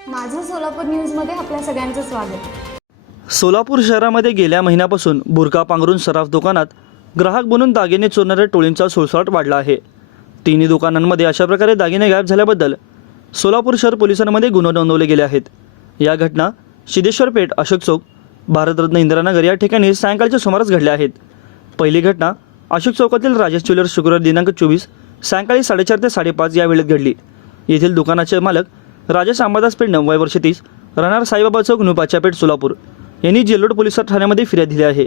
सोलापूर न्यूजमध्ये आपल्या सगळ्यांचं स्वागत. सोलापूर शहरामध्ये गेल्या महिन्यापासून बुरका पांघरून सराफ दुकानात ग्राहक बनून दागिने चोरणाऱ्या टोळींचा सुळसाट वाढला आहे. तिन्ही दुकानांमध्ये अशा प्रकारे दागिने गायब झाल्याबद्दल सोलापूर शहर पोलिसांमध्ये गुन्हे नोंदवले गेले आहेत. या घटना सिद्धेश्वर पेठ अशोक चौक भारतरत्न इंदिरानगर या ठिकाणी सायंकाळच्या सुमारास घडल्या आहेत. पहिली घटना अशोक चौकातील राजेश ज्वेलर्स शुक्रवार दिनांक चोवीस सायंकाळी साडेचार ते साडेपाच या वेळेत घडली. येथील दुकानाचे मालक राजेश अंबादास पेठ वय वर्ष तीस राहणार साईबाबा चौक नुपाच्या पेठ सोलापूर. यांनी जेलोड पोलीस ठाण्यामध्ये फिर्याद दिली आहे.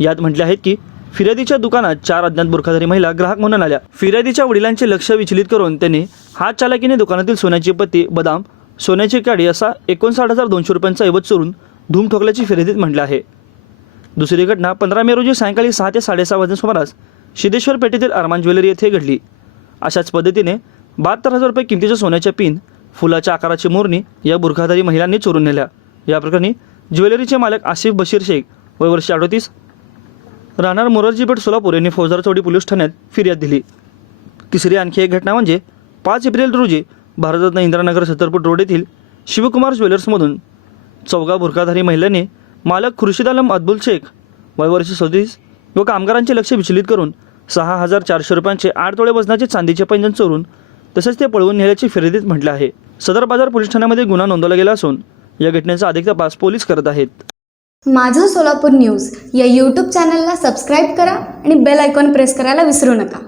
यात म्हटले आहेत की फिर्यादीच्या दुकानात चार अज्ञात बुरखाधारी महिला ग्राहक म्हणून आल्या. फिर्यादीच्या वडिलांचे लक्ष विचलित करून त्यांनी हात चालाकीने दुकानातील सोन्याची पत्ती बदाम सोन्याची काडी असा एकोणसाठ हजार दोनशे रुपयांचा ऐवज चोरून धूम ठोकल्याची फिर्यादीत म्हटलं आहे. दुसरी घटना पंधरा मे रोजी सायंकाळी सहा ते साडेसहा वाजता सुमारास सिद्धेश्वर पेठेतील अरमान ज्वेलरी येथे घडली. अशाच पद्धतीने बहात्तर हजार रुपये किमतीच्या सोन्याच्या पिन फुलाच्या आकाराची मोरणी या बुरखाधारी महिलांनी चोरून नेल्या. या प्रकरणी ज्वेलरीचे मालक आसिफ बशीर शेख वय वर्षे अडतीस राहणार मोरारजीपेठ सोलापूर यांनी फौजदार चौडी पोलीस ठाण्यात फिर्याद दिली. तिसरी आणखी एक घटना म्हणजे पाच एप्रिल रोजी भारतरत्न इंदिरानगर छत्रपूर रोड येथील शिवकुमार ज्वेलर्समधून चौघा बुरखाधारी महिलांनी मालक खुर्शीद आलम अब्दुल शेख वय वर्ष सदतीस व कामगारांचे लक्ष विचलित करून सहा हजार चारशे रुपयांचे आठ तोळे वजनाचे चांदीचे पैंजण चोरून तसेच ते पळवून नेल्याची फिर्यादीत म्हटलं आहे. सदर बाजार पोलीस ठाण्यामध्ये गुन्हा नोंदवला गेला असून या घटनेचा अधिक तपास पोलीस करत आहेत. माझं सोलापूर न्यूज या यूट्यूब चॅनलला सबस्क्राईब करा आणि बेल आयकॉन प्रेस करायला विसरू नका.